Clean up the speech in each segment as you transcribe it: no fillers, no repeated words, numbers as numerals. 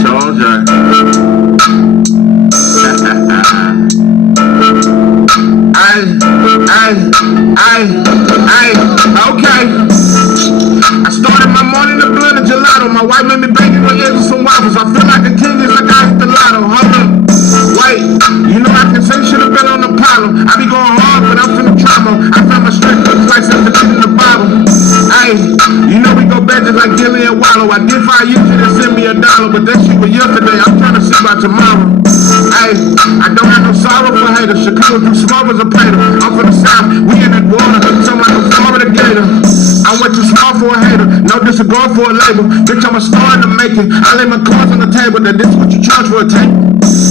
Georgia. Okay. I started my morning in blood of gelato. My wife made me bacon with eggs and some waffles. I feel like a king is like I hit the lotto. Hold up. Wait. You know I can say shit have been on the problem. I be going hard, but I'm finna trauma. I found my strength like something in the Bible. Ay, you know we go back just like Gilly and Wallow. I did 5 years and send me $1, but that shit was yesterday. I'm trying to see about tomorrow. Ay, I don't have no sorrow for haters. Chicago do small as a pater. I'm from the south, we in that water, something like a Florida gator. I went too small for a hater, no disregard for a label. Bitch, I'm a star in the making. I lay my cards on the table, that this what you charge for a tape.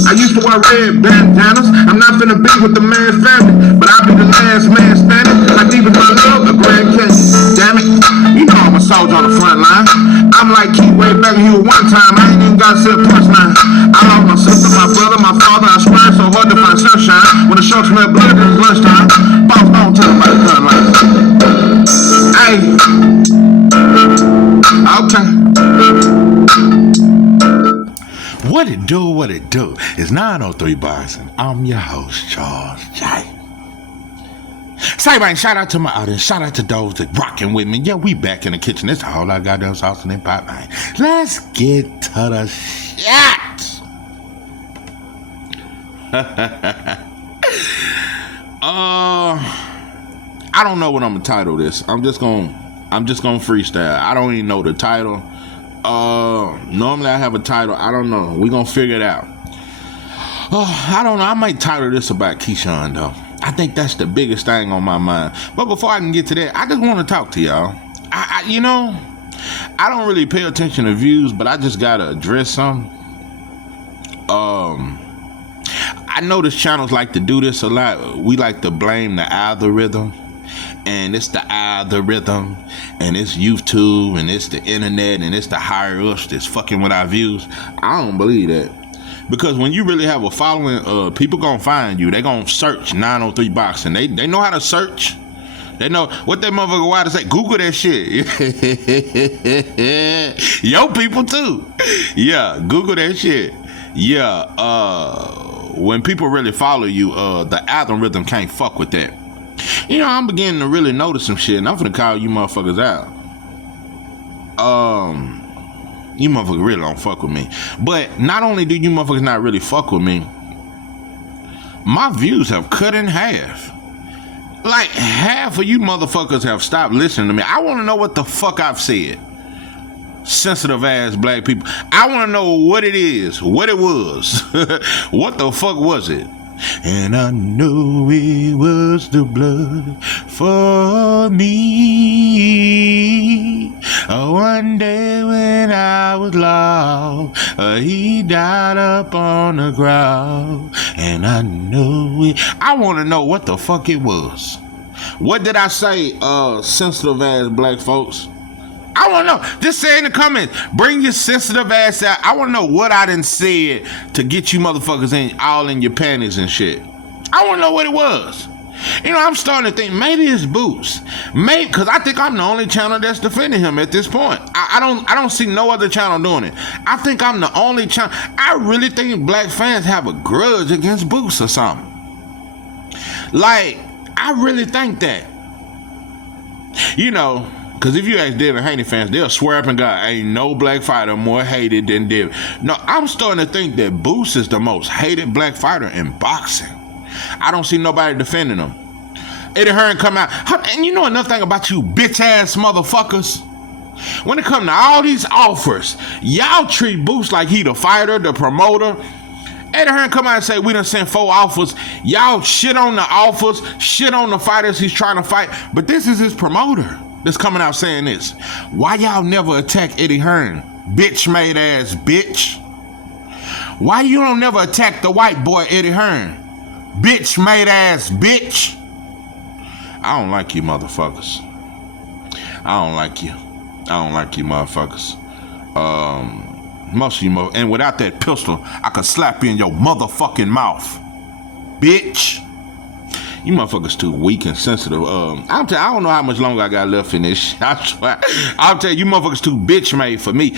I used to wear red bandanas. I'm not finna be with the man's family, but I'll be the last man standing. Like even my love, the Grand Canyon. Damn it, you know I'm a soldier on the front line. I'm like Keith way back in here one time. I ain't even got to say a punchline. I lost my sister, my brother, my father. I swear it's so hard to find sunshine. When the sharks smell blood, it's lunchtime. Boss, don't tell them about the gun line. Hey, okay. What it do, what it do. It's 903 Boxing. I'm your host, Charles J. Say, man, shout out to my audience. Shout out to those that rocking with me. Yeah, we back in the kitchen. That's all I got, those sauce in that pot, man. Let's get to the shit. I don't know what I'm gonna title this. I'm just gonna freestyle. I don't even know the title. Normally I have a title. I don't know. We gonna figure it out. I don't know. I might title this about Keyshawn though. I think that's the biggest thing on my mind. But before I can get to that, I just want to talk to y'all. I don't really pay attention to views, but I just gotta address something. I know this channels like to do this a lot. We like to blame the algorithm. And it's the algorithm, and it's YouTube, and it's the internet, and it's the higher ups that's fucking with our views. I don't believe that. Because when you really have a following, people gonna find you. They gonna search 903 Boxing. They know how to search. They know what that motherfucker why to say. Google that shit. Yo, people too. Yeah, Google that shit. Yeah, when people really follow you, the algorithm can't fuck with that. You know, I'm beginning to really notice some shit, and I'm finna call you motherfuckers out. You motherfuckers really don't fuck with me. But not only do you motherfuckers not really fuck with me, my views have cut in half. Like, half of you motherfuckers have stopped listening to me. I want to know what the fuck I've said. Sensitive ass black people. I want to know what it is, what it was. What the fuck was it? And I know it was the blood for me. One day when I was lost, he died up on the ground. And I know it. I want to know what the fuck it was. What did I say, sensitive ass black folks? I want to know. Just say in the comments. Bring your sensitive ass out. I want to know what I done said to get you motherfuckers all in your panties and shit. I want to know what it was. You know, I'm starting to think maybe it's Boots. Maybe because I think I'm the only channel that's defending him at this point. I don't see no other channel doing it. I think I'm the only channel. I really think black fans have a grudge against Boots or something. Like, I really think that. You know. Because if you ask Devin Haney fans, they'll swear up and God, ain't no black fighter more hated than Devin. No, I'm starting to think that Boots is the most hated black fighter in boxing. I don't see nobody defending him. Eddie Hearn come out. And you know another thing about you bitch-ass motherfuckers? When it come to all these offers, y'all treat Boots like he the fighter, the promoter. Eddie Hearn come out and say, we done sent 4 offers. Y'all shit on the offers, shit on the fighters he's trying to fight. But this is his promoter that's coming out saying this. Why y'all never attack Eddie Hearn? Bitch made ass bitch. Why you don't never attack the white boy Eddie Hearn? Bitch made ass bitch. I don't like you motherfuckers. I don't like you. I don't like you motherfuckers. Most of you and without that pistol, I could slap you in your motherfucking mouth. Bitch. You motherfuckers too weak and sensitive. I don't know how much longer I got left in this shit. I'll tell you motherfuckers too bitch made for me.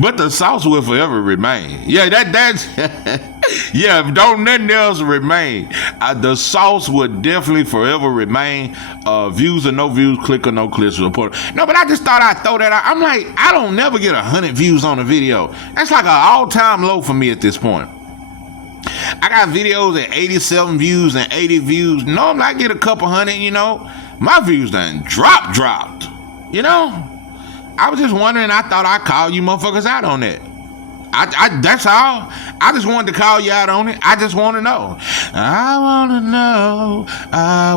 But the sauce will forever remain. Yeah, that's yeah, don't nothing else remain. The sauce would definitely forever remain. Views or no views, click or no clicks, report. No, but I just thought I'd throw that out. I'm like, I don't never get 100 views on a video. That's like an all-time low for me at this point. I got videos at 87 views and 80 views. Normally I get a couple hundred, you know. My views done dropped, you know. I was just wondering, I thought I'd call you motherfuckers out on that. That's all. I just wanted to call you out on it. I just want to know. I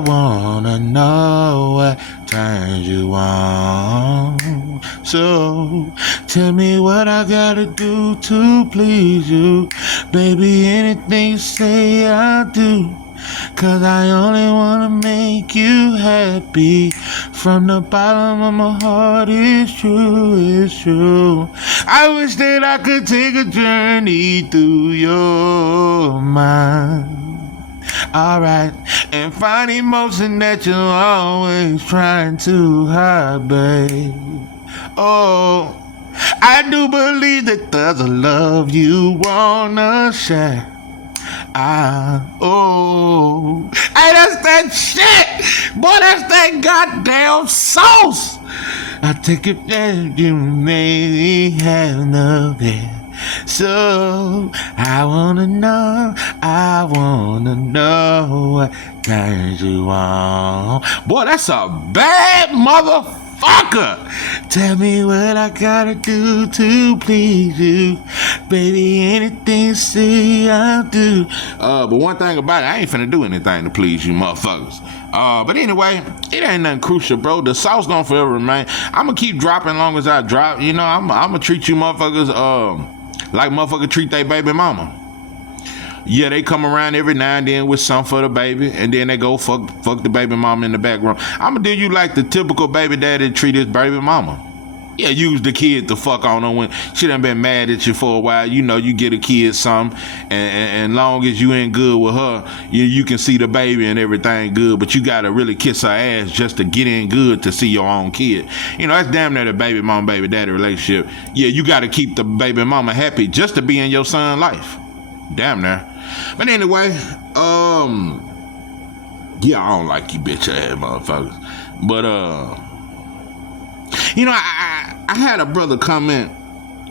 want to know what turns you on. So tell me what I gotta do to please you. Baby, anything you say I'll do. 'Cause I only wanna make you happy. From the bottom of my heart, it's true, it's true. I wish that I could take a journey through your mind. Alright, and find emotion that you're always trying to hide, babe. Oh, I do believe that there's a love you wanna share. Hey, that's that shit, boy. That's that goddamn sauce. I take it that you made me have nothing. So I wanna know what turns you on. Boy, that's a bad motherfucker. Tell me what I gotta do to please you. Baby, anything you say I'll do. But one thing about it, I ain't finna do anything to please you motherfuckers. But anyway, it ain't nothing crucial, bro. The sauce gonna forever remain. I'ma keep dropping long as I drop. You know, I'ma treat you motherfuckers like motherfuckers treat their baby mama. Yeah, they come around every now and then with some for the baby, and then they go fuck the baby mama in the background. I'ma do you like the typical baby daddy treat his baby mama. Yeah, use the kid to fuck on her when she done been mad at you for a while. You know, you get a kid some, and long as you ain't good with her, you can see the baby and everything good, but you gotta really kiss her ass just to get in good to see your own kid. You know, that's damn near the baby mama, baby daddy relationship. Yeah, you gotta keep the baby mama happy just to be in your son's life. Damn near. But anyway, yeah, I don't like you bitch ass motherfuckers. But you know, I had a brother comment,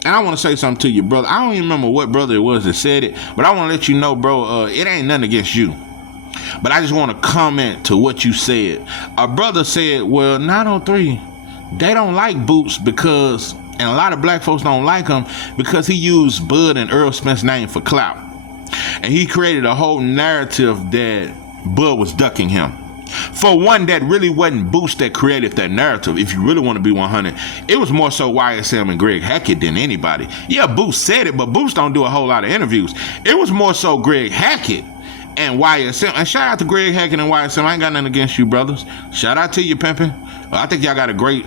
and I want to say something to you, brother. I don't even remember what brother it was that said it, but I want to let you know, bro, it ain't nothing against you. But I just want to comment to what you said. A brother said, well, 903, they don't like Boots because, and a lot of black folks don't like him because he used Bud and Earl Smith's name for clout. And he created a whole narrative that Bud was ducking him. For one, that really wasn't Boots that created that narrative. If you really want to be 100, it was more so YSM and Greg Hackett than anybody. Yeah, Boots said it, but Boots don't do a whole lot of interviews. It was more so Greg Hackett and YSM. And shout out to Greg Hackett and YSM. I ain't got nothing against you, brothers. Shout out to you, pimpin'. I think y'all got a great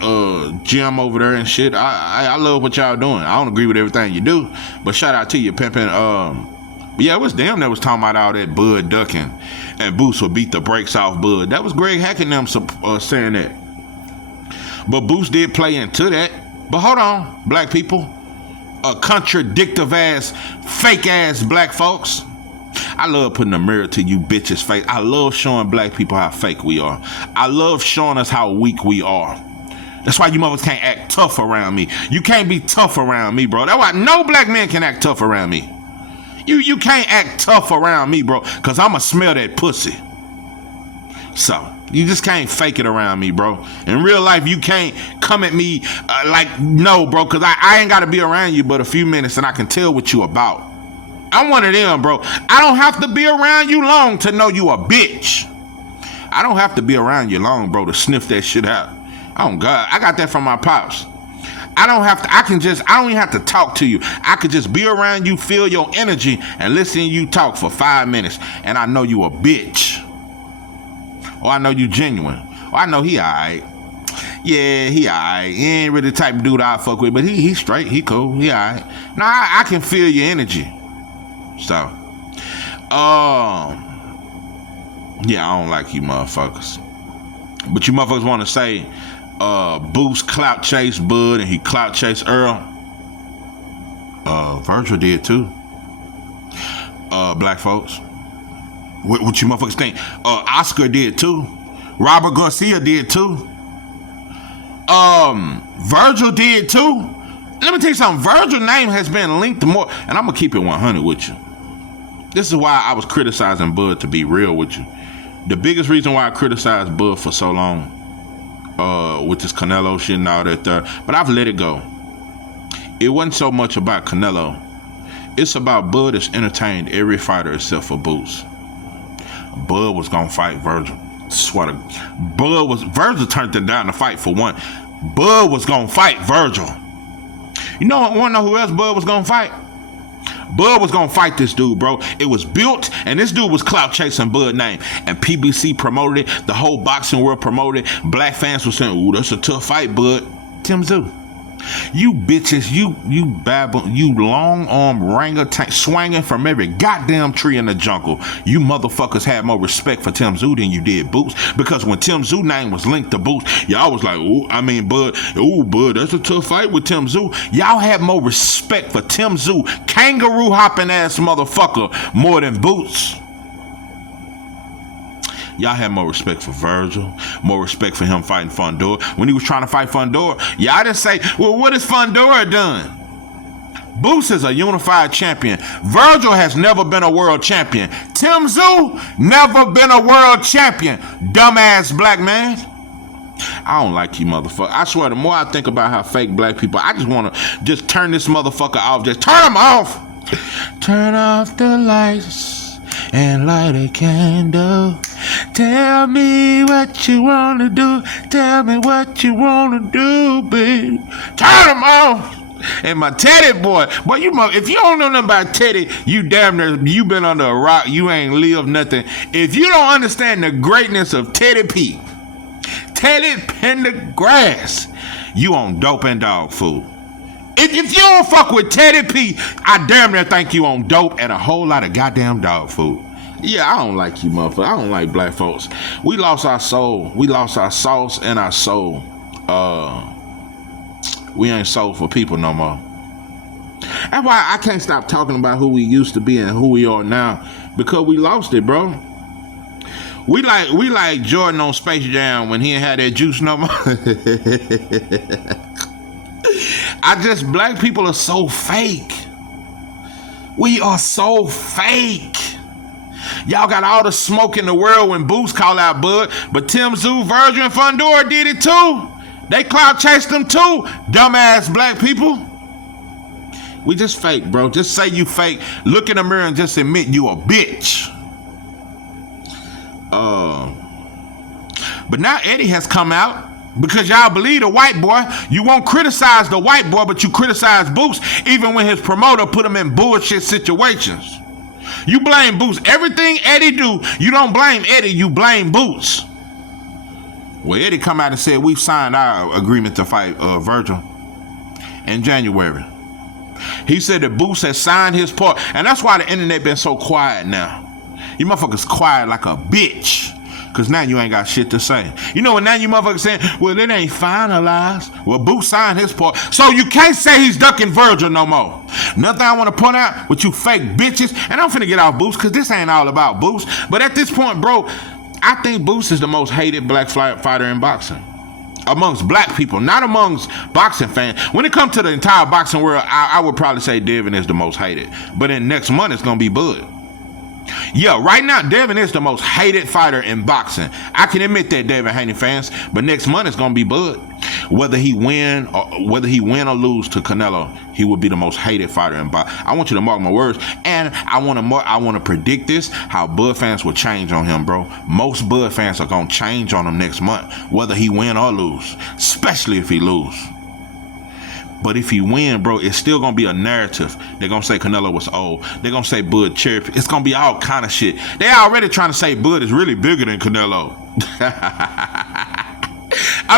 gym over there and shit. I love what y'all doing. I don't agree with everything you do, but shout out to you, pimpin'. Yeah, it was them that was talking about all that Bud ducking and Boots would beat the brakes off Bud. That was Greg Hackett and them saying that. But Boots did play into that. But hold on, black people. Contradictive ass, fake ass black folks. I love putting a mirror to you bitches' face. I love showing black people how fake we are. I love showing us how weak we are. That's why you mothers can't act tough around me. You can't be tough around me, bro. That's why no black man can act tough around me. You can't act tough around me, bro, because I'ma smell that pussy. So, you just can't fake it around me, bro. In real life, you can't come at me no, bro, because I ain't got to be around you but a few minutes and I can tell what you about. I'm one of them, bro. I don't have to be around you long to know you a bitch. I don't have to be around you long, bro, to sniff that shit out. Oh, God. I got that from my pops. I don't even have to talk to you. I could just be around you, feel your energy, and listen to you talk for 5 minutes, and I know you a bitch. Or I know you genuine. Or I know he alright. Yeah, he alright. He ain't really the type of dude I fuck with, but he straight, he cool, he alright. Now I can feel your energy. So, Yeah, I don't like you motherfuckers. But you motherfuckers want to say Boost clout chase Bud and he clout chase Earl. Virgil did too. Black folks. What you motherfuckers think? Oscar did too. Robert Garcia did too. Virgil did too. Let me tell you something. Virgil's name has been linked to more, and I'm gonna keep it 100 with you. This is why I was criticizing Bud, to be real with you. The biggest reason why I criticized Bud for so long, with this Canelo shit and all that, but I've let it go. It wasn't so much about Canelo. It's about Bud has entertained every fighter except for Boots. Bud was gonna fight Virgil. Swear to Virgil turned it down to fight for one. Bud was gonna fight Virgil. You wanna know who else Bud was gonna fight? Bud was gonna fight this dude, bro. It was built, and this dude was clout chasing Bud's name. And PBC promoted it, the whole boxing world promoted it. Black fans were saying, ooh, that's a tough fight, Bud. Tim Zoo. You bitches, you babble, you long arm orangutan swinging from every goddamn tree in the jungle. You motherfuckers had more respect for Tim Zoo than you did Boots, because when Tim Zoo name was linked to Boots, y'all was like, Bud, that's a tough fight with Tim Zoo. Y'all had more respect for Tim Zoo, kangaroo hopping ass motherfucker, more than Boots. Y'all had more respect for Virgil, more respect for him fighting Fundora. When he was trying to fight Fundora, y'all didn't say, well, what has Fundora done? Boots is a unified champion. Virgil has never been a world champion. Tim Zoo, never been a world champion. Dumbass black man. I don't like you motherfucker. I swear, the more I think about how fake black people, I just want to just turn this motherfucker off. Just turn him off. Turn off the lights and light a candle. Tell me what you wanna do. Tell me what you wanna do, baby. Turn them off. And my Teddy boy, if you don't know nothing about Teddy, you damn near, you been under a rock. You ain't lived nothing. If you don't understand the greatness of Teddy P, Teddy Pendergrass, you on dope and dog food. If you don't fuck with Teddy P, I damn near think you on dope and a whole lot of goddamn dog food. Yeah, I don't like you motherfucker. I don't like black folks. We lost our soul. We lost our sauce and our soul. We ain't soul for people no more. That's why I can't stop talking about who we used to be and who we are now, because we lost it, bro. We like Jordan on Space Jam when he ain't had that juice no more. Black people are so fake. We are so fake. Y'all got all the smoke in the world when Boots call out Bud, but Tim Zoo, Virgil, and Fundora did it too. They clout chased them too, dumbass black people. We just fake, bro. Just say you fake. Look in the mirror and just admit you a bitch. But now Eddie has come out because y'all believe the white boy. You won't criticize the white boy, but you criticize Boots even when his promoter put him in bullshit situations. You blame Boots. Everything Eddie do, you don't blame Eddie, you blame Boots. Well, Eddie come out and said we've signed our agreement to fight Virgil in January. He said that Boots has signed his part, and that's why the internet been so quiet now. You motherfuckers quiet like a bitch, cause now you ain't got shit to say. You know what? Now you motherfuckers saying, well, it ain't finalized. Well, Boots signed his part, so you can't say he's ducking Virgil no more. Nothing I want to point out with you fake bitches, and I'm finna get off Boots, cause this ain't all about Boots. But at this point, bro, I think Boots is the most hated black fighter in boxing. Amongst black people, not amongst boxing fans. When it comes to the entire boxing world, I would probably say Devin is the most hated. But in next month, it's gonna be Bud. Yeah, right now, Devin is the most hated fighter in boxing. I can admit that, Devin Haney fans. But next month, it's gonna be Bud. Whether he win or lose to Canelo, he will be the most hated fighter in boxing. I want you to mark my words, and I want to predict this: how Bud fans will change on him, bro. Most Bud fans are gonna change on him next month, whether he win or lose, especially if he lose. But if he win, bro, it's still gonna be a narrative. They're gonna say Canelo was old. They're gonna say Bud cherry. It's gonna be all kind of shit. They already trying to say Bud is really bigger than Canelo.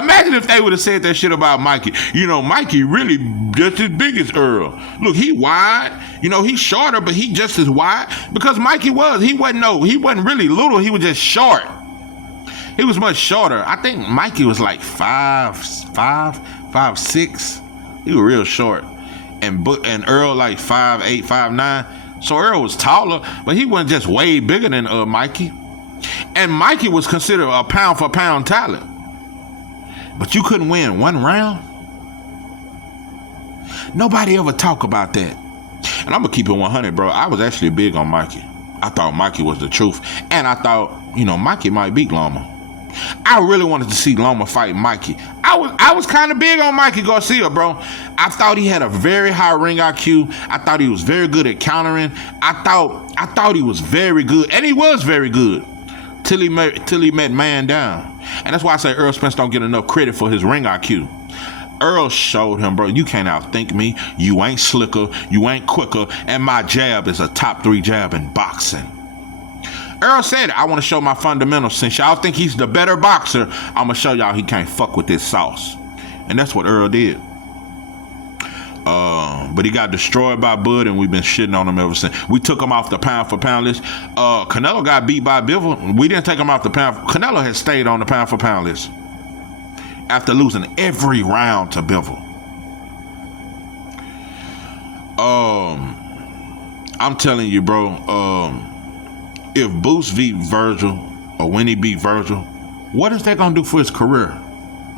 Imagine if they would have said that shit about Mikey. You know, Mikey really just as big as Earl. Look, he wide. You know, he's shorter, but he just as wide. Because Mikey was. He wasn't really little. He was just short. He was much shorter. I think Mikey was like 5'6". He was real short. And Earl like 5'8", 5'9". So Earl was taller, but he wasn't just way bigger than Mikey. And Mikey was considered a pound for pound talent. But you couldn't win one round? Nobody ever talk about that. And I'm going to keep it 100, bro. I was actually big on Mikey. I thought Mikey was the truth. And I thought, you know, Mikey might beat Loma. I really wanted to see Loma fight Mikey. I was kind of big on Mikey Garcia, bro. I thought he had a very high ring IQ. I thought he was very good at countering. I thought he was very good, and he was very good till he met Man Down. And that's why I say Earl Spence don't get enough credit for his ring IQ. Earl showed him, bro, you can't outthink me. You ain't slicker. You ain't quicker. And my jab is a top 3 jab in boxing. Earl said, I want to show my fundamentals. Since y'all think he's the better boxer, I'm going to show y'all he can't fuck with this sauce. And that's what Earl did. But he got destroyed by Bud, and we've been shitting on him ever since. We took him off the pound for pound list. Canelo got beat by Bivol. We didn't take him off the pound. Canelo has stayed on the pound for pound list after losing every round to Bivol. I'm telling you, bro, if Boost beat Virgil, or when he beat Virgil, what is that gonna do for his career?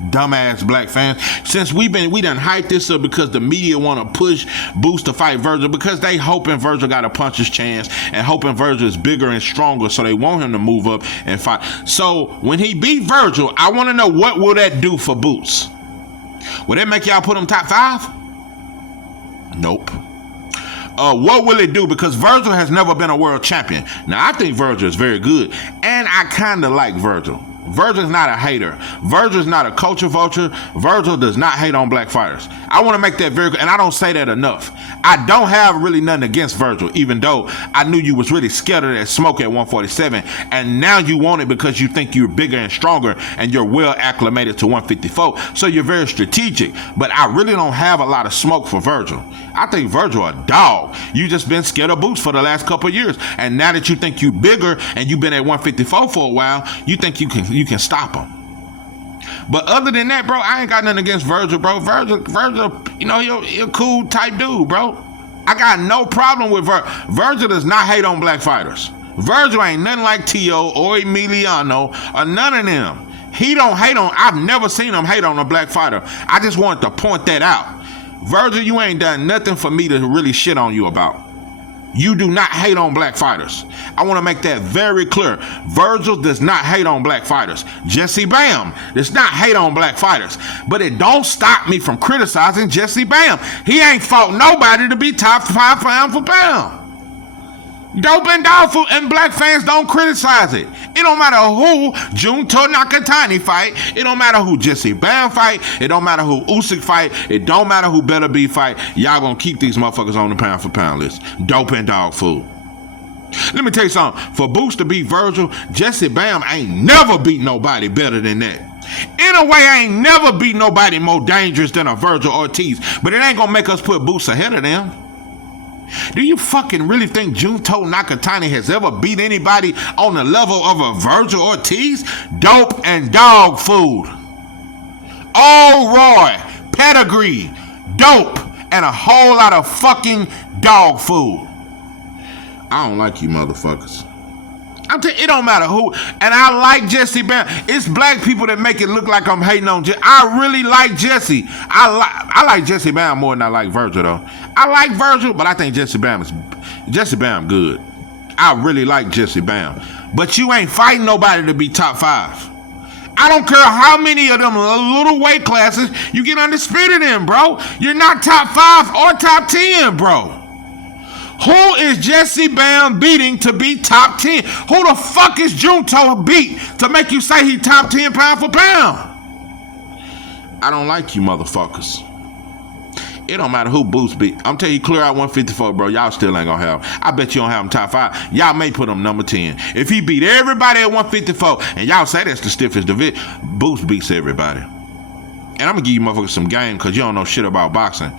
Dumbass black fans. Since we done hyped this up because the media wanna push Boost to fight Virgil because they hoping Virgil got a puncher's chance and hoping Virgil is bigger and stronger, so they want him to move up and fight. So when he beat Virgil, I wanna know, what will that do for Boost? Will that make y'all put him top 5? Nope. What will it do? Because Virgil has never been a world champion. Now, I think Virgil is very good, and I kind of like Virgil. Virgil's not a hater. Virgil's not a culture vulture. Virgil does not hate on black fighters. I want to make that very clear, and I don't say that enough. I don't have really nothing against Virgil, even though I knew you was really scared of that smoke at 147, and now you want it because you think you're bigger and stronger, and you're well acclimated to 154, so you're very strategic. But I really don't have a lot of smoke for Virgil. I think Virgil a dog. You just been scared of Boots for the last couple of years, and now that you think you bigger and you've been at 154 for a while, you think you can stop him. But other than that, bro, I ain't got nothing against Virgil, bro. Virgil, you know, he a cool type dude, bro. I got no problem with Virgil. Virgil does not hate on black fighters. Virgil ain't nothing like Tio or Emiliano or none of them. He don't hate on, I've never seen him hate on a black fighter. I just wanted to point that out. Virgil, you ain't done nothing for me to really shit on you about. You do not hate on black fighters. I want to make that very clear. Virgil does not hate on black fighters. Jesse Bam does not hate on black fighters. But it don't stop me from criticizing Jesse Bam. He ain't fought nobody to be top 5 pound for pound. Dope and Dog Food, and black fans don't criticize it. It don't matter who Junto Nakatani fight. It don't matter who Jesse Bam fight. It don't matter who Usyk fight. It don't matter who Better Be fight. Y'all gonna keep these motherfuckers on the pound for pound list. Dope and Dog Food. Let me tell you something. For Boost to beat Virgil, Jesse Bam ain't never beat nobody better than that. In a way, I ain't never beat nobody more dangerous than a Virgil Ortiz. But it ain't gonna make us put Boost ahead of them. Do you fucking really think Junto Nakatani has ever beat anybody on the level of a Virgil Ortiz? Dope and Dog Food. Old Roy, Pedigree, Dope, and a whole lot of fucking dog food. I don't like you motherfuckers. I'm telling you, it don't matter who. And I like Jesse Bam. It's black people that make it look like I'm hating on Jesse. I really like Jesse. I like Jesse Bam more than I like Virgil, though. I like Virgil, but I think Jesse Bam good. I really like Jesse Bam. But you ain't fighting nobody to be top 5. I don't care how many of them little weight classes you get undisputed in, bro. You're not top 5 or top 10, bro. Who is Jesse Bam beating to be top 10? Who the fuck is Junto beat to make you say he top 10 pound for pound? I don't like you motherfuckers. It don't matter who Boost beat. I'm telling you, clear out 154, bro. Y'all still ain't gonna have him. I bet you don't have him top 5. Y'all may put him number 10. If he beat everybody at 154, and y'all say that's the stiffest division, Boost beats everybody. and I'm gonna give you motherfuckers some game because you don't know shit about boxing.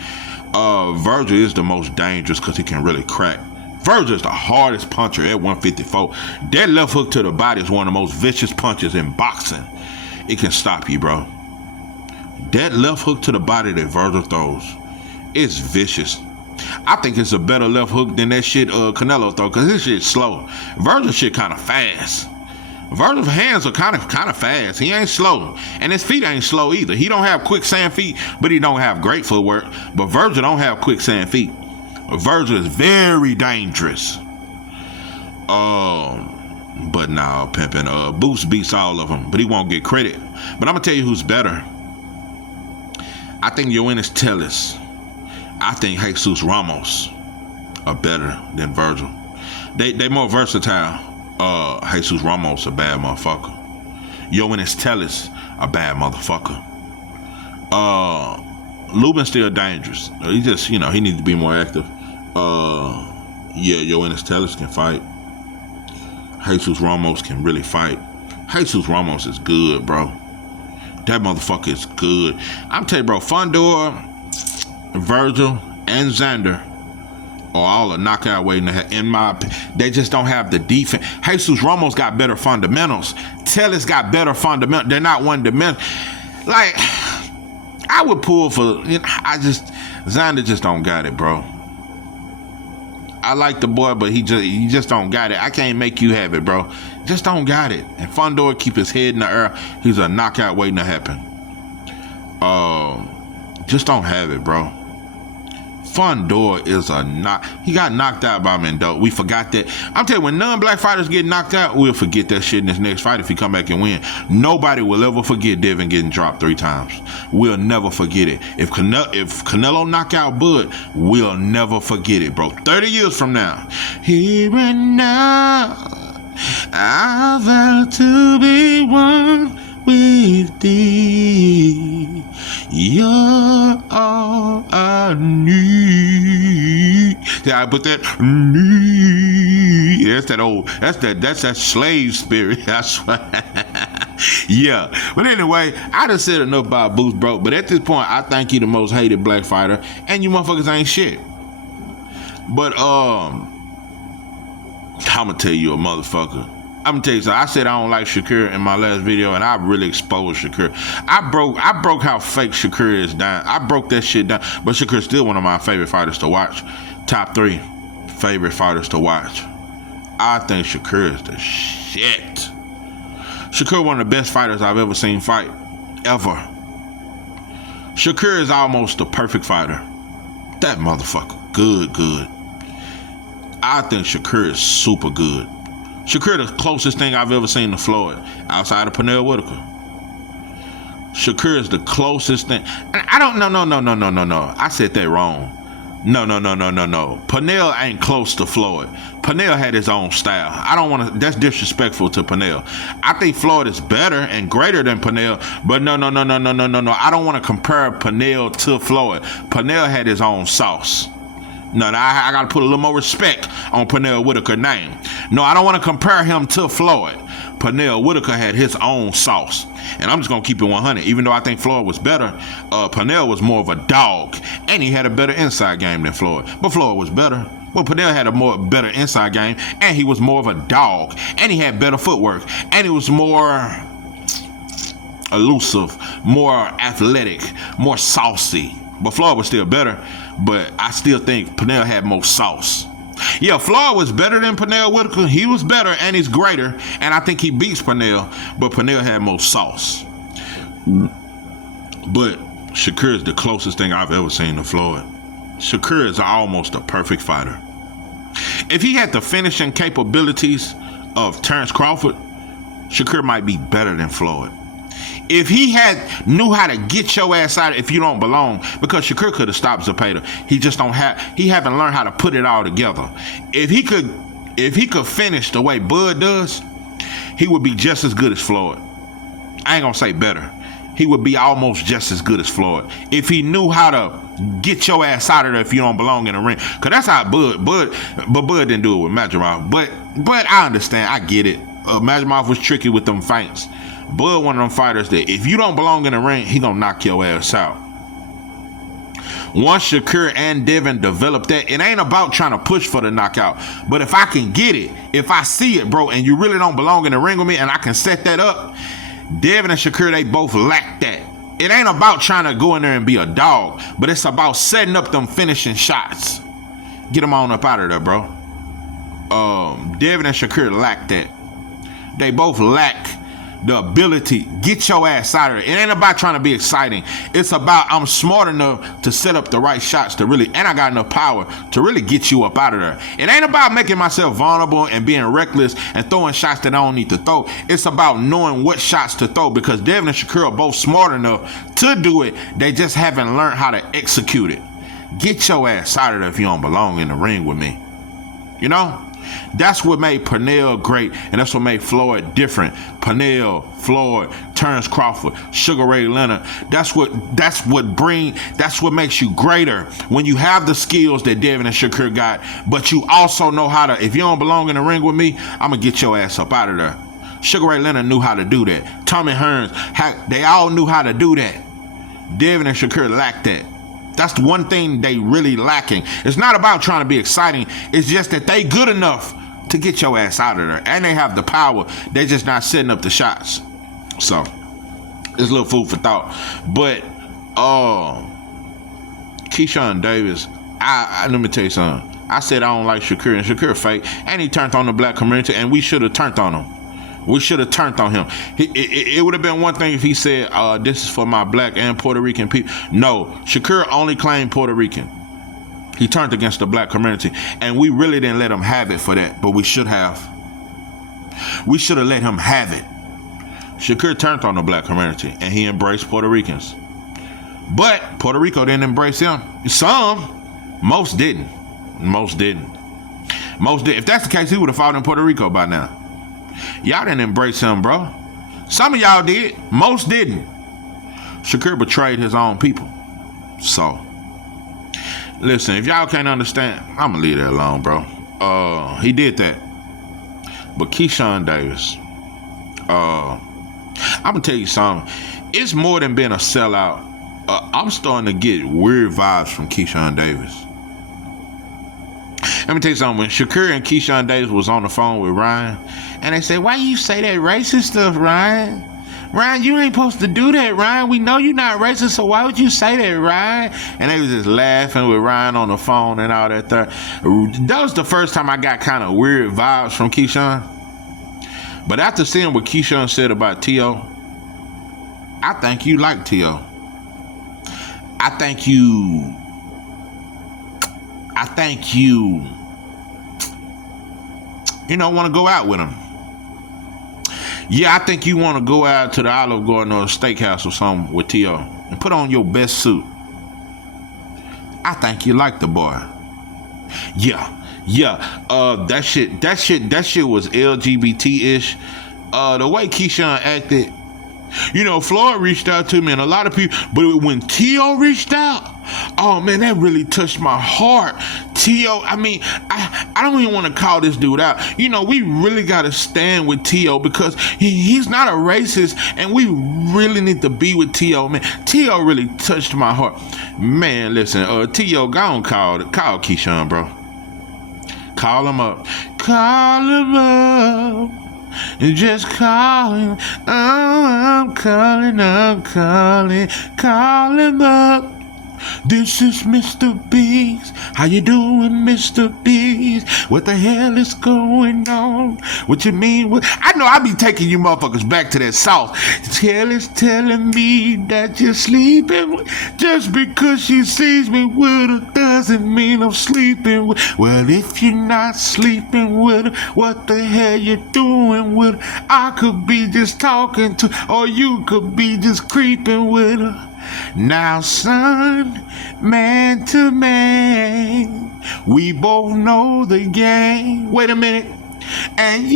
Virgil is the most dangerous because he can really crack. Virgil is the hardest puncher at 154. That left hook to the body is one of the most vicious punches in boxing. It can stop you, bro. That left hook to the body that Virgil throws is vicious. I think it's a better left hook than that shit Canelo throw because this shit's slow. Virgil shit kind of fast. Virgil's hands are kind of fast. He ain't slow. And his feet ain't slow either. He don't have quicksand feet, but he don't have great footwork. But Virgil don't have quicksand feet. Virgil is very dangerous. But nah, pimpin'. Boost beats all of them, but he won't get credit. But I'm gonna tell you who's better. I think Yoenis Tellez. I think Jesus Ramos are better than Virgil. They more versatile. Jesus Ramos a bad motherfucker. Yoenis Tellez a bad motherfucker. Lubin's still dangerous. He just, he needs to be more active. Yoenis Tellez can fight. Jesus Ramos can really fight. Jesus Ramos is good, bro. That motherfucker is good. I'm telling you, bro, Fondor, Virgil, and Xander are all a knockout waiting to have. In my opinion, they just don't have the defense. Jesus Ramos got better fundamentals. Tellez got better fundamentals. They're not one dimension. Like, I would pull for. Xander just don't got it, bro. I like the boy, but he just don't got it. I can't make you have it, bro. Just don't got it. And Fondor keep his head in the air. He's a knockout waiting to happen. Just don't have it, bro. Fondor is he got knocked out by Mendoza. We forgot that. I'm telling you, when non-black fighters get knocked out, we'll forget that shit in this next fight if he come back and win. Nobody will ever forget Devin getting dropped 3 times. We'll never forget it. If Canelo knock out Bud, we'll never forget it, bro. 30 years from now. Here and now, I vow to be one with thee. You're all I need. Did I put that? Need. That's that slave spirit. I swear. Yeah. But anyway, I done said enough about Boost, bro. But at this point, I think he the most hated black fighter. And you motherfuckers ain't shit. But I'ma tell you a motherfucker. I'm gonna tell you something. I said I don't like Shakur in my last video, and I really exposed Shakur. I broke how fake Shakur is down. I broke that shit down. But Shakur's still one of my favorite fighters to watch. Top 3 favorite fighters to watch. I think Shakur is the shit. Shakur one of the best fighters I've ever seen fight. Ever. Shakur is almost the perfect fighter. That motherfucker. Good. I think Shakur is super good. Shakur the closest thing I've ever seen to Floyd outside of Pernell Whitaker. Shakur is the closest thing. And I don't no. I said that wrong. No. Pernell ain't close to Floyd. Pernell had his own style. I don't want to. That's disrespectful to Pernell. I think Floyd is better and greater than Pernell. But no. I don't want to compare Pernell to Floyd. Pernell had his own sauce. No, I got to put a little more respect on Pernell Whitaker's name. No, I don't want to compare him to Floyd. Pernell Whitaker had his own sauce. And I'm just going to keep it 100. Even though I think Floyd was better, Pernell was more of a dog. And he had a better inside game than Floyd. But Floyd was better. Well, Pernell had a better inside game. And he was more of a dog. And he had better footwork. And he was more elusive, more athletic, more saucy. But Floyd was still better. But I still think Pernell had more sauce. Yeah, Floyd was better than Pernell Whitaker. He was better and he's greater. And I think he beats Pernell. But Pernell had more sauce. But Shakur is the closest thing I've ever seen to Floyd. Shakur is almost a perfect fighter. If he had the finishing capabilities of Terrence Crawford, Shakur might be better than Floyd. If he knew how to get your ass out if you don't belong, because Shakur could have stopped Zepeda. He haven't learned how to put it all together. If he could finish the way Bud does, he would be just as good as Floyd. I ain't gonna say better. He would be almost just as good as Floyd. If he knew how to get your ass out of there if you don't belong in the ring. Cause that's how Bud didn't do it with Majorov. But I understand, I get it. Majorov was tricky with them feints. Bud one of them fighters that if you don't belong in the ring, he gonna knock your ass out. Once Shakur and Devin develop that, it ain't about trying to push for the knockout. But if I can get it, if I see it, bro, and you really don't belong in the ring with me and I can set that up, Devin and Shakur, they both lack that. It ain't about trying to go in there and be a dog, but it's about setting up them finishing shots. Get them on up out of there, bro. Devin and Shakur lack that. They both lack the ability. Get your ass out of there. It ain't about trying to be exciting. It's about I'm smart enough to set up the right shots to really, and I got enough power to really get you up out of there. It ain't about making myself vulnerable and being reckless and throwing shots that I don't need to throw. It's about knowing what shots to throw, because Devin and Shakur are both smart enough to do it. They just haven't learned how to execute it. Get your ass out of there if you don't belong in the ring with me. You know? That's what made Pernell great, and that's what made Floyd different. Pernell, Floyd, Terrence Crawford, Sugar Ray Leonard. That's what makes you greater, when you have the skills that Devin and Shakur got, but you also know how to, if you don't belong in the ring with me, I'm gonna get your ass up out of there. Sugar Ray Leonard knew how to do that. Tommy Hearns, they all knew how to do that. Devin and Shakur lacked that. That's the one thing they really lacking. It's not about trying to be exciting. It's just that they good enough to get your ass out of there. And they have the power. They're just not setting up the shots. So, it's a little food for thought. But, Keyshawn Davis, let me tell you something. I said I don't like Shakur, and Shakur fake. And he turned on the black community, and we should have turned on him. We should have turned on him. It would have been one thing if he said, this is for my black and Puerto Rican people. No, Shakur only claimed Puerto Rican. He turned against the black community. And we really didn't let him have it for that. But we should have. We should have let him have it. Shakur turned on the black community. And he embraced Puerto Ricans. But Puerto Rico didn't embrace him. Some. Most didn't. Most didn't. Most did. If that's the case, he would have fought in Puerto Rico by now. Y'all didn't embrace him, bro. Some of y'all did. Most didn't. Shakur betrayed his own people. So, listen, if y'all can't understand, I'm going to leave that alone, bro. He did that. But Keyshawn Davis, I'm going to tell you something. It's more than being a sellout. I'm starting to get weird vibes from Keyshawn Davis. Let me tell you something. When Shakur and Keyshawn Davis was on the phone with Ryan, and they said, why you say that racist stuff, Ryan? Ryan, you ain't supposed to do that, Ryan. We know you're not racist, so why would you say that, Ryan? And they was just laughing with Ryan on the phone and all that there. That was the first time I got kind of weird vibes from Keyshawn. But after seeing what Keyshawn said about Teo, I think you like Teo. I think you want to go out with him. Yeah, I think you want to go out to the Olive Garden or a steakhouse or something with T.O. and put on your best suit. I think you like the boy. Yeah. That shit was LGBT-ish. The way Keyshawn acted, Floyd reached out to me and a lot of people, but when T.O. reached out, oh man, that really touched my heart. T.O., I don't even want to call this dude out. We really got to stand with T.O. because he's not a racist, and we really need to be with T.O., man. T.O. really touched my heart. Man, listen, T.O., go on, call Keyshawn, bro. Call him up. Call him up. Just call him. Oh, I'm calling. Call him up. This is Mr. Biggs. How you doing, Mr. Biggs? What the hell is going on? What you mean? I know I be taking you motherfuckers back to that South. Hell is telling me that you're sleeping with. Just because she sees me with her doesn't mean I'm sleeping with. Well, if you're not sleeping with her, what the hell you doing with her? I could be just talking to her, or you could be just creeping with her. Now, son, man to man, we both know the game. Wait a minute. And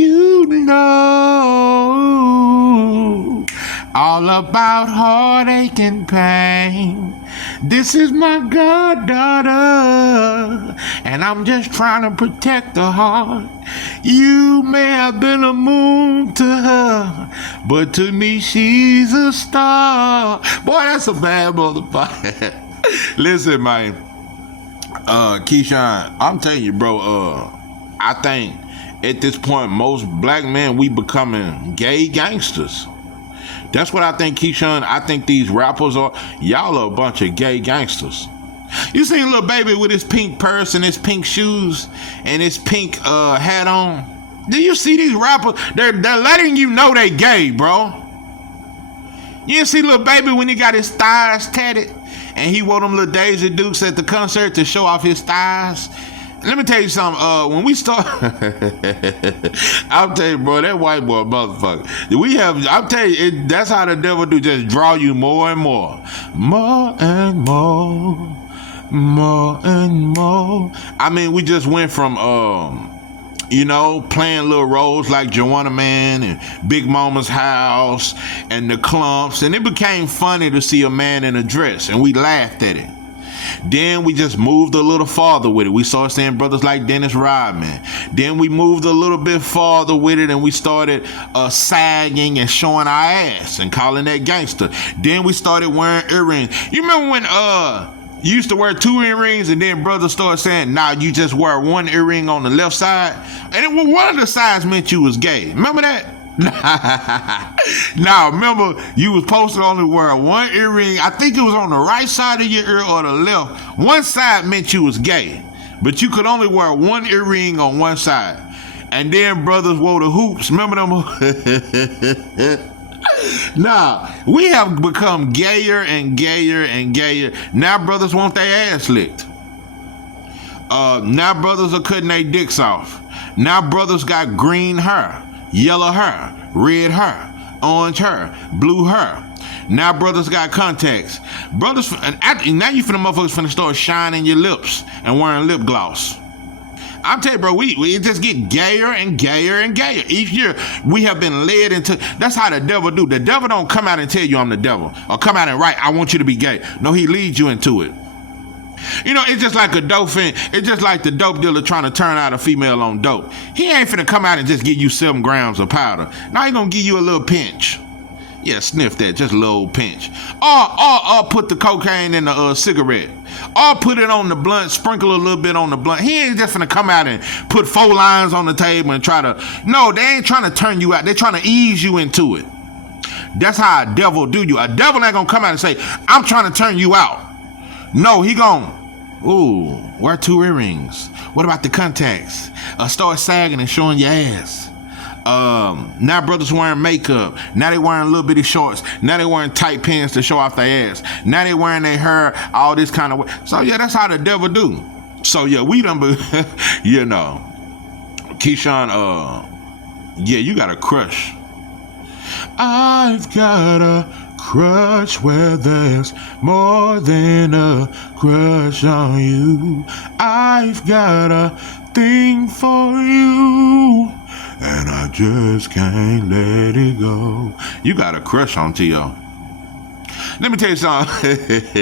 all about heartache and pain. This is my goddaughter, and I'm just trying to protect her heart. You may have been a moon to her, but to me she's a star. Boy, that's a bad motherfucker. Listen, man, Keyshawn, I'm telling you, bro, I think at this point, most black men, we becoming gay gangsters. That's what I think, Keyshawn. I think these rappers y'all are a bunch of gay gangsters. You seen Lil Baby with his pink purse and his pink shoes and his pink hat on? Do you see these rappers? They're letting you know they gay, bro. You didn't see Lil Baby when he got his thighs tatted and he wore them little Daisy Dukes at the concert to show off his thighs? Let me tell you something. When we start, I'll tell you, bro, that white boy motherfucker. I'll tell you, that's how the devil do, just draw you more and more. More and more. More and more. I mean, we just went from, playing little roles like Joanna Man and Big Mama's House and the Clumps. And it became funny to see a man in a dress, and we laughed at it. Then we just moved a little farther with it. We started saying brothers like Dennis Rodman. Then we moved a little bit farther with it and we started sagging and showing our ass and calling that gangster. Then we started wearing earrings. You remember when you used to wear 2 earrings and then brothers started saying, nah, you just wear 1 earring on the left side? And one of the sides meant you was gay. Remember that? Now, remember, you was supposed to only wear 1 earring. I think it was on the right side of your ear or the left. One side meant you was gay, but you could only wear 1 earring on one side. And then brothers wore the hoops. Remember them? Now, we have become gayer and gayer and gayer. Now brothers want their ass licked. Now brothers are cutting their dicks off. Now brothers got green hair, yellow hair, red hair, orange hair, blue hair. Now brothers got contacts. Brothers, now you finna motherfuckers finna start shining your lips and wearing lip gloss. I'm telling you, bro, we just get gayer and gayer and gayer. Each year, we have been led into, that's how the devil do. The devil don't come out and tell you I'm the devil, or come out and write, I want you to be gay. No, he leads you into it. You know, it's just like a dope fiend. It's just like the dope dealer trying to turn out a female on dope. He ain't finna come out and just give you 7 grams of powder. Now he gonna give you a little pinch. Yeah, sniff that, just a little pinch. Or put the cocaine in the cigarette. Or put it on the blunt, sprinkle a little bit on the blunt. He ain't just finna come out and put 4 lines on the table and try to, no, they ain't trying to turn you out. They're trying to ease you into it. That's how a devil do you. A devil ain't gonna come out and say, I'm trying to turn you out. No, he gon', wear 2 earrings. What about the contacts? Start sagging and showing your ass. Now brothers wearing makeup. Now they wearing little bitty shorts. Now they wearing tight pants to show off their ass. Now they wearing their hair, all this kind of way. So yeah, that's how the devil do. So yeah, we done, you know, Keyshawn, yeah, you got a crush. I've got a crush where there's more than a crush on you. I've got a thing for you, and I just can't let it go. You got a crush on T.O. Let me tell you something.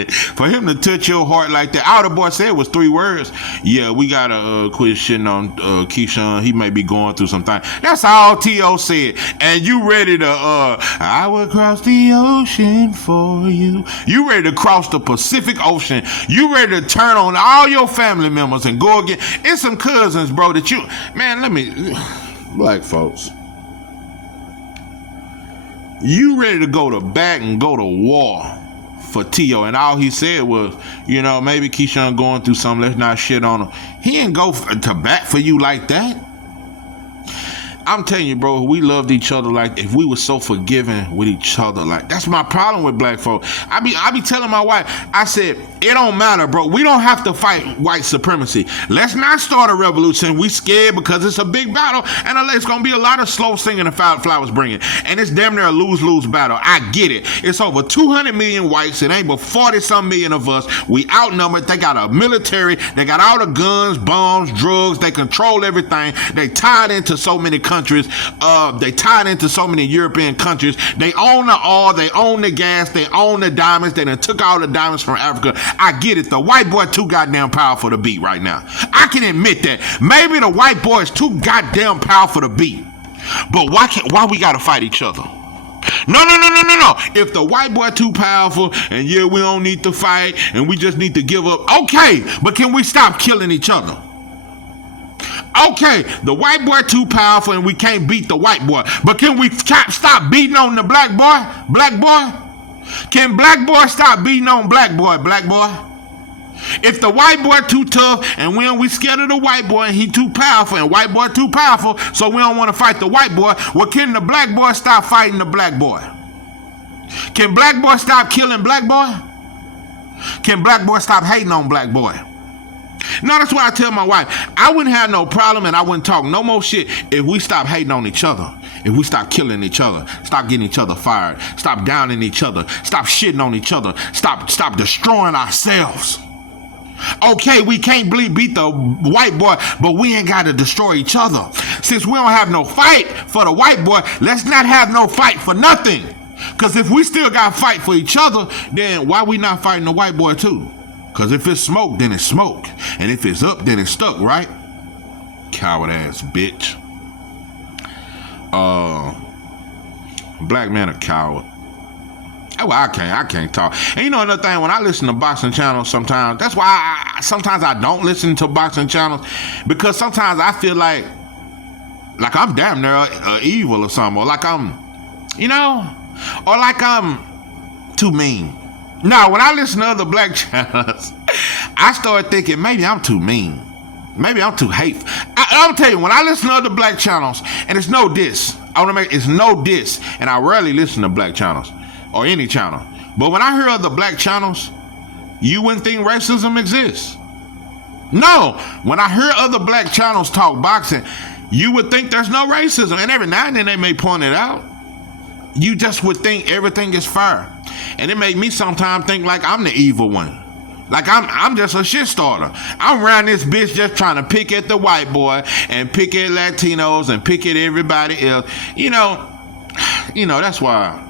For him to touch your heart like that, all the boy said was 3 words. Yeah, we gotta quit shitting on Keyshawn. He may be going through something. That's all T.O. said. And you ready to, I would cross the ocean for you. You ready to cross the Pacific Ocean. You ready to turn on all your family members and go again. It's some cousins, bro, that you, man, black folks. You ready to go to back and go to war for T.O. And all he said was, you know, maybe Keyshawn going through something, let's not shit on him. He ain't go to bat for you like that. I'm telling you, bro, we loved each other like, if we were so forgiving with each other, like, that's my problem with black folk. I be telling my wife, I said, it don't matter, bro. We don't have to fight white supremacy. Let's not start a revolution. We scared because it's a big battle, and it's going to be a lot of slow singing and flowers bringing. And it's damn near a lose-lose battle. I get it. It's over 200 million whites. It ain't but 40-some million of us. We outnumbered. They got a military. They got all the guns, bombs, drugs. They control everything. They tied into so many countries. countries. They tied into so many European countries. They own the oil, they own the gas, they own the diamonds. They done took all the diamonds from Africa. I get it. The white boy too goddamn powerful to beat right now. I can admit that. Maybe the white boy is too goddamn powerful to beat. But why we gotta fight each other? No. If the white boy too powerful and yeah, we don't need to fight and we just need to give up. Okay, but can we stop killing each other? Okay, the white boy too powerful and we can't beat the white boy. But can we stop beating on the black boy? Black boy? Can black boy stop beating on black boy? Black boy? If the white boy too tough and we scared of the white boy and he too powerful and white boy too powerful, so we don't want to fight the white boy, well, can the black boy stop fighting the black boy? Can black boy stop killing black boy? Can black boy stop hating on black boy? No, that's why I tell my wife, I wouldn't have no problem and I wouldn't talk no more shit if we stop hating on each other. If we stop killing each other, stop getting each other fired, stop downing each other, stop shitting on each other, stop destroying ourselves. Okay, we can't beat the white boy, but we ain't got to destroy each other. Since we don't have no fight for the white boy, let's not have no fight for nothing. Because if we still got to fight for each other, then why we not fighting the white boy too? Because if it's smoke, then it's smoke. And if it's up, then it's stuck, right? Coward ass bitch. Black man a coward. Well, I can't talk. And you know another thing, when I listen to boxing channels sometimes, that's why sometimes I don't listen to boxing channels, because sometimes I feel like I'm damn near evil or something, or like I'm, or like I'm too mean. Now, when I listen to other black channels, I start thinking maybe I'm too mean. Maybe I'm too hateful. I'm tell you, when I listen to other black channels, and it's no diss, it's no diss, and I rarely listen to black channels or any channel. But when I hear other black channels, you wouldn't think racism exists. No, when I hear other black channels talk boxing, you would think there's no racism, and every now and then they may point it out. You just would think everything is fair, and it make me sometimes think like I'm the evil one. Like I'm just a shit starter. I'm around this bitch just trying to pick at the white boy and pick at Latinos and pick at everybody else. That's why.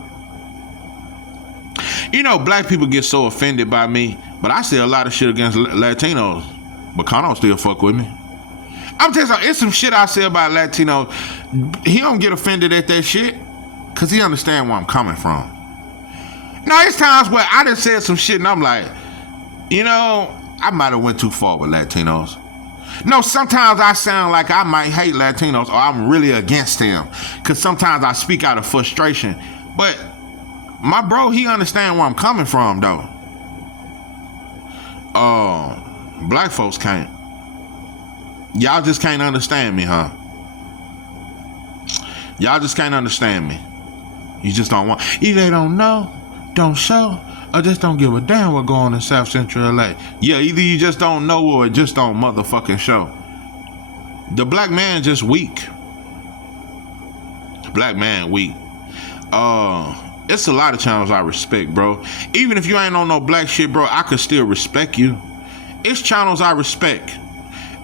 Black people get so offended by me, but I say a lot of shit against Latinos, but Cano still fuck with me. I'm telling you, it's some shit I say about Latinos. He don't get offended at that shit because he understand where I'm coming from. Now, it's times where I just said some shit and I'm like, I might have went too far with Latinos. No, sometimes I sound like I might hate Latinos or I'm really against them because sometimes I speak out of frustration. But my bro, he understand where I'm coming from, though. Black folks can't. Y'all just can't understand me, huh? Y'all just can't understand me. You just don't want. Either they don't know, don't show, or just don't give a damn what going on in South Central LA. Yeah, either you just don't know or it just don't motherfucking show. The black man just weak. The black man weak. It's a lot of channels I respect, bro. Even if you ain't on no black shit, bro, I could still respect you. It's channels I respect.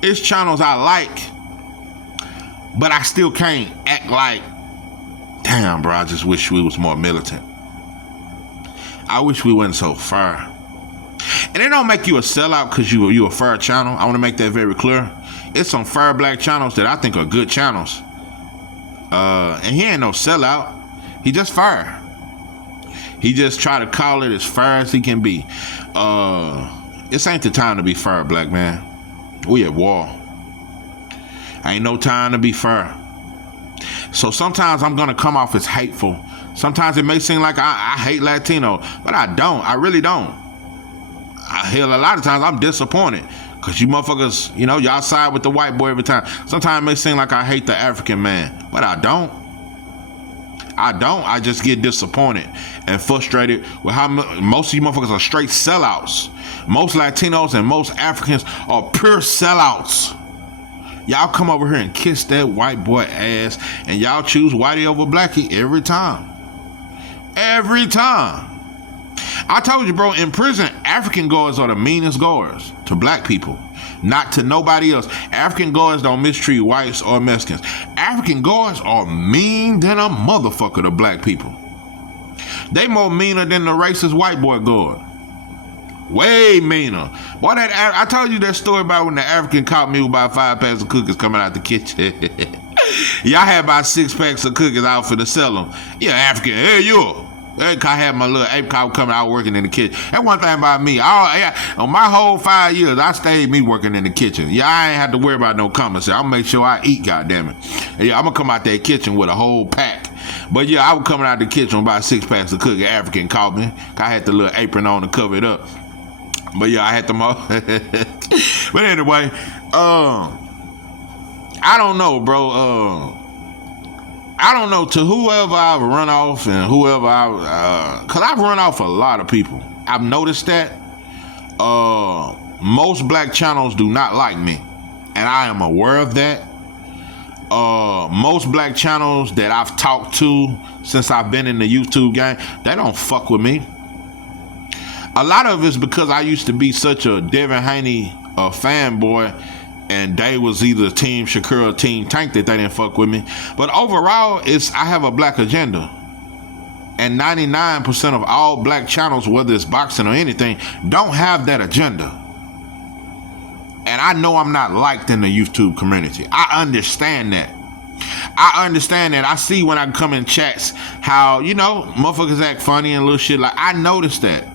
It's channels I like. But I still can't act like, damn, bro, I just wish we was more militant. I wish we wasn't so fair. And it don't make you a sellout because you a fair channel. I want to make that very clear. It's some fair black channels that I think are good channels. And he ain't no sellout. He just fair. He just try to call it as fair as he can be. This ain't the time to be fair, black man. We at war. Ain't no time to be fair. So sometimes I'm gonna come off as hateful. Sometimes it may seem like I hate Latino, but I don't. I really don't. Hell, a lot of times I'm disappointed because you motherfuckers, y'all side with the white boy every time. Sometimes it may seem like I hate the African man, but I don't. I just get disappointed and frustrated with how most of you motherfuckers are straight sellouts. Most Latinos and most Africans are pure sellouts. Y'all come over here and kiss that white boy ass and y'all choose whitey over blackie every time. Every time. I told you, bro, in prison, African guards are the meanest guards to black people. Not to nobody else. African guards don't mistreat whites or Mexicans. African guards are mean than a motherfucker to black people. They more meaner than the racist white boy guard. Way meaner. Boy, I told you that story about when the African caught me with about 5 packs of cookies coming out the kitchen. Yeah, I had about 6 packs of cookies out for to sell them. Yeah, African, hey, you. I had my little ape cop coming out working in the kitchen. That's one thing about me. On my whole 5 years, I stayed me working in the kitchen. Yeah, I ain't had to worry about no commissary. I'll make sure I eat, goddammit. Yeah, I'm gonna come out that kitchen with a whole pack. But yeah, I was coming out the kitchen with about 6 packs of cookies. African caught me. I had the little apron on to cover it up. But yeah, I had them all. But anyway, I don't know, bro. I don't know, to whoever I've run off and whoever cause I've run off a lot of people. I've noticed that most black channels do not like me, and I am aware of that. Most black channels that I've talked to since I've been in the YouTube game, they don't fuck with me. A lot of it's because I used to be such a Devin Haney fanboy, and they was either Team Shakur or Team Tank that they didn't fuck with me. But overall, I have a black agenda. And 99% of all black channels, whether it's boxing or anything, don't have that agenda. And I know I'm not liked in the YouTube community. I understand that. I see when I come in chats how, motherfuckers act funny and little shit. Like, I notice that.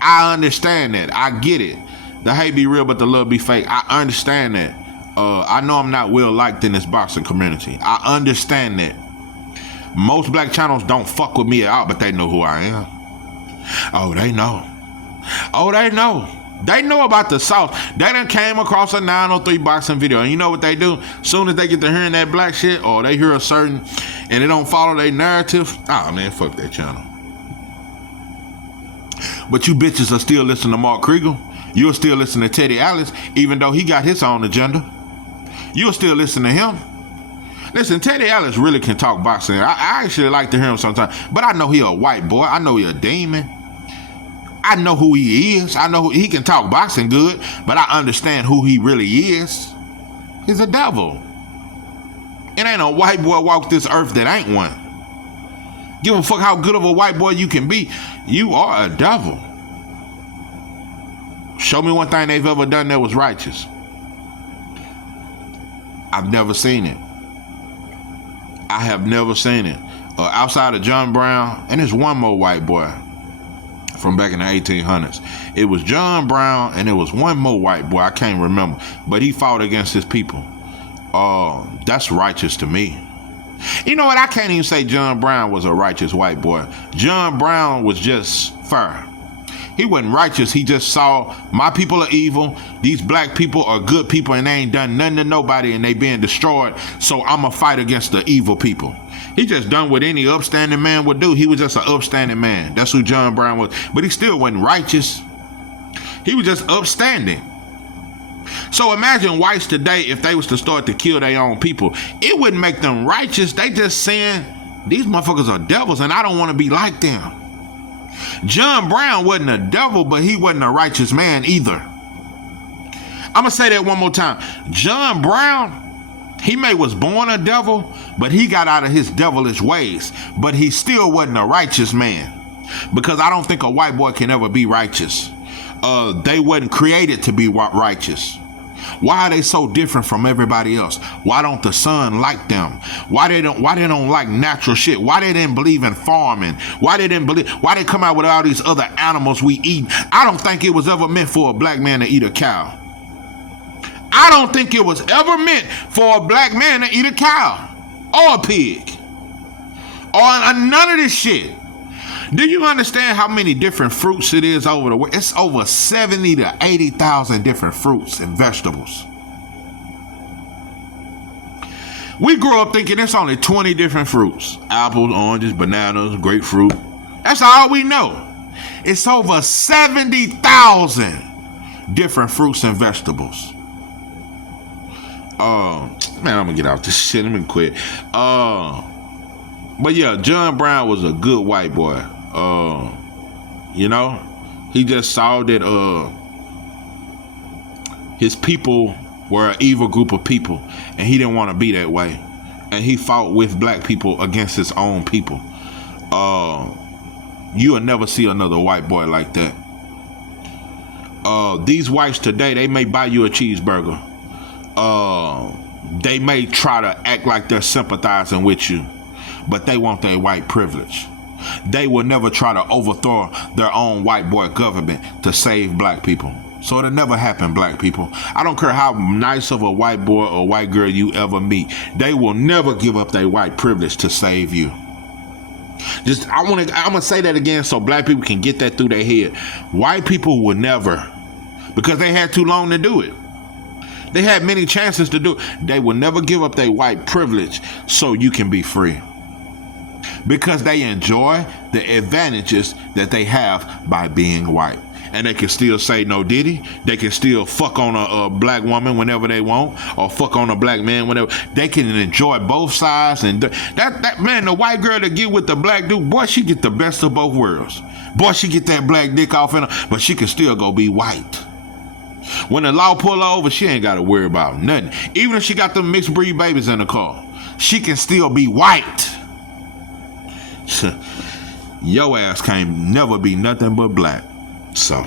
I understand that. I get it. The hate be real, but the love be fake. I understand that. I know I'm not well liked in this boxing community. I understand that. Most black channels don't fuck with me at all, but they know who I am. Oh, they know. They know about the sauce. They done came across a 903 boxing video, and you know what they do? Soon as they get to hearing that black shit, or they hear a certain, and they don't follow their narrative, man, fuck that channel. But you bitches are still listening to Mark Kriegel. You'll still listen to Teddy Atlas, even though he got his own agenda. You'll still listen to him. Listen, Teddy Atlas really can talk boxing. I actually like to hear him sometimes. But I know he a white boy. I know he a demon. I know who he is. I know he can talk boxing good, but I understand who he really is. He's a devil. It ain't a white boy walk this earth that ain't one. Give a fuck how good of a white boy you can be. You are a devil. Show me one thing they've ever done that was righteous. I've never seen it. I have never seen it. Outside of John Brown, and there's one more white boy from back in the 1800s. It was John Brown, and there was one more white boy. I can't remember. But he fought against his people. That's righteous to me. You know what? I can't even say John Brown was a righteous white boy. John Brown was just fair. He wasn't righteous. He just saw my people are evil. These black people are good people and they ain't done nothing to nobody and they being destroyed. So I'm going to fight against the evil people. He just done what any upstanding man would do. He was just an upstanding man. That's who John Brown was. But he still wasn't righteous. He was just upstanding. So imagine whites today, if they was to start to kill their own people, it wouldn't make them righteous. They just saying, these motherfuckers are devils and I don't want to be like them. John Brown wasn't a devil, but he wasn't a righteous man either. I'm going to say that one more time. John Brown, he was born a devil, but he got out of his devilish ways. But he still wasn't a righteous man. Because I don't think a white boy can ever be righteous. They wasn't created to be righteous. Why are they so different from everybody else? Why don't the sun like them? Why they don't like natural shit? Why they didn't believe in farming? Why they come out with all these other animals we eat? I don't think it was ever meant for a black man to eat a cow. I don't think it was ever meant for a black man to eat a cow or a pig or none of this shit. Do you understand how many different fruits it is over the world? It's over 70 to 80,000 different fruits and vegetables. We grew up thinking it's only 20 different fruits. Apples, oranges, bananas, grapefruit. That's all we know. It's over 70,000 different fruits and vegetables. Man, I'm gonna get off this shit. Let me quit. But yeah, John Brown was a good white boy. He just saw that his people were an evil group of people, and he didn't want to be that way. and he fought with black people against his own people. You'll never see another white boy like that. These whites today, they may buy you a cheeseburger. They may try to act like they're sympathizing with you, but they want their white privilege. They will never try to overthrow their own white boy government to save black people. So it'll never happen, black people. I don't care how nice of a white boy or white girl you ever meet. They will never give up their white privilege to save you. I'm gonna say that again so black people can get that through their head. White people will never, because they had too long to do it. They had many chances to do it. They will never give up their white privilege so you can be free. Because they enjoy the advantages that they have by being white. And they can still say no diddy. They can still fuck on a black woman whenever they want, or fuck on a black man whenever. They can enjoy both sides. And that man, the white girl that get with the black dude, boy, she get the best of both worlds. Boy, she get that black dick off in her, but she can still go be white. When the law pull her over, she ain't got to worry about nothing. Even if she got them mixed breed babies in the car, she can still be white. Your ass can't never be nothing but black. So,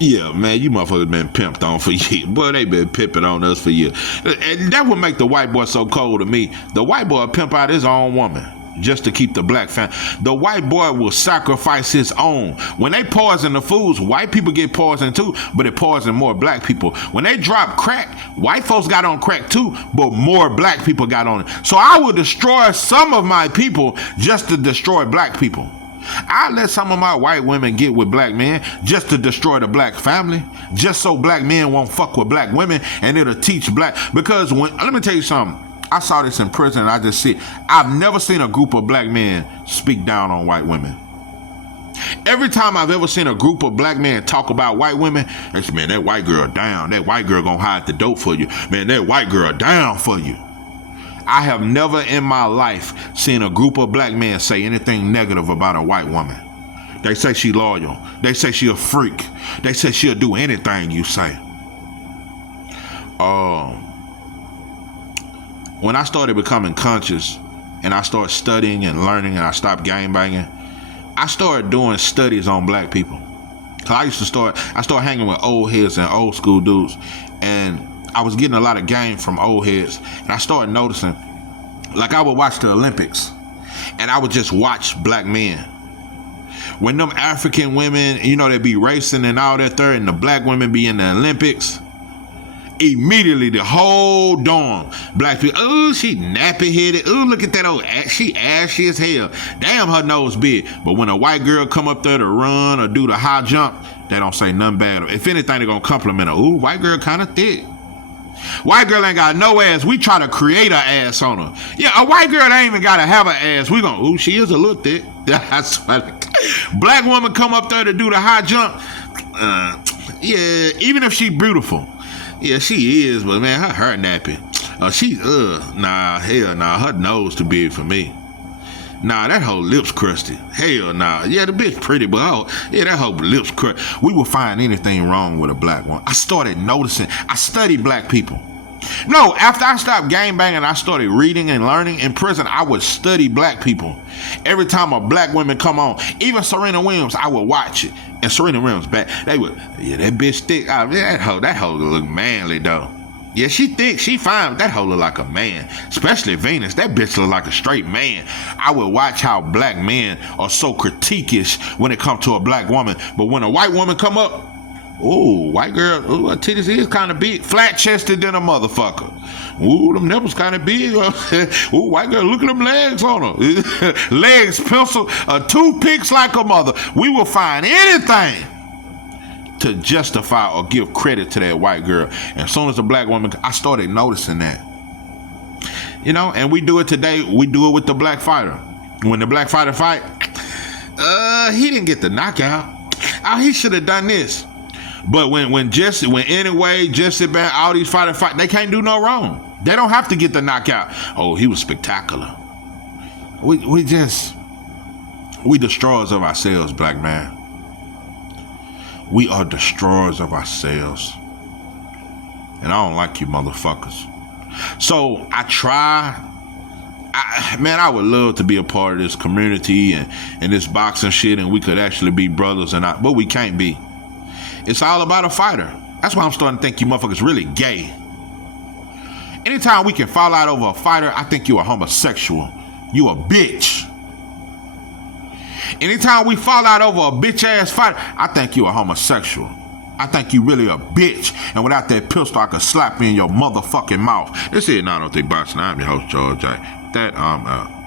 yeah, man, you motherfuckers been pimped on for years. Boy, they been pimping on us for years. And that would make the white boy so cold to me. The white boy pimp out his own woman just to keep the black family. The white boy will sacrifice his own. When they poison the foods, white people get poisoned too, but it poison more black people. When they drop crack, white folks got on crack too, but more black people got on it. So I will destroy some of my people just to destroy black people. I let some of my white women get with black men just to destroy the black family, just so black men won't fuck with black women, and it'll teach black. Because let me tell you something. I saw this in prison, and I just see it. I've never seen a group of black men speak down on white women. Every time I've ever seen a group of black men talk about white women, it's, man, that white girl down. That white girl gonna hide the dope for you. Man, that white girl down for you. I have never in my life seen a group of black men say anything negative about a white woman. They say she loyal. They say she a freak. They say she'll do anything you say. When I started becoming conscious and I started studying and learning and I stopped gangbanging, I started doing studies on black people. Cause I started hanging with old heads and old school dudes, and I was getting a lot of game from old heads, and I started noticing, like I would watch the Olympics, and I would just watch black men. When them African women, they be racing and all that there, and the black women be in the Olympics, immediately the whole dorm, black people, oh, she nappy headed, oh, look at that old, she ashy as hell, damn, her nose big. But when a white girl come up there to run or do the high jump, they don't say nothing bad. If anything, they're gonna compliment her. Ooh, white girl kind of thick. White girl ain't got no ass. We try to create an ass on her. Yeah, a white girl ain't even gotta have an ass. We gonna, ooh, she is a little thick. That's funny. Black woman come up there to do the high jump. Yeah, even if she beautiful. Yeah, she is, but man, her nappy. Hell nah, her nose too big for me. Nah, that whole lips crusty. Hell nah. Yeah, the bitch pretty, but that whole lips crusty. We will find anything wrong with a black one. I started noticing. I studied black people. No, after I stopped gangbanging, I started reading and learning. In prison, I would study black people. Every time a black woman come on, even Serena Williams, I would watch it. And Serena Williams back, they would, that bitch thick. That hoe look manly though. Yeah, she thick, she fine. That hoe look like a man. Especially Venus. That bitch look like a straight man. I would watch how black men are so critiquish when it comes to a black woman. But when a white woman come up, ooh, white girl, ooh, her titties is kind of big. Flat-chested than a motherfucker. Ooh, them nipples kind of big. Ooh, white girl, look at them legs on her. Legs, pencil, toothpicks like a mother. We will find anything to justify or give credit to that white girl. And as soon as a black woman, I started noticing that. And we do it today. We do it with the black fighter. When the black fighter fight, he didn't get the knockout. He should have done this. But when Jesse Band, all these fighters fight, they can't do no wrong. They don't have to get the knockout. Oh, he was spectacular. We destroyers of ourselves, black man. We are destroyers of ourselves. And I don't like you motherfuckers. So I try Man, I would love to be a part of this community and this boxing shit, and we could actually be brothers, but we can't be. It's all about a fighter. That's why I'm starting to think you motherfuckers really gay. Anytime we can fall out over a fighter, I think you a homosexual. You a bitch. Anytime we fall out over a bitch ass fighter, I think you a homosexual. I think you really a bitch. And without that pistol, I could slap you in your motherfucking mouth. This is 903 Boxing. I'm your host, George J. That I'm out.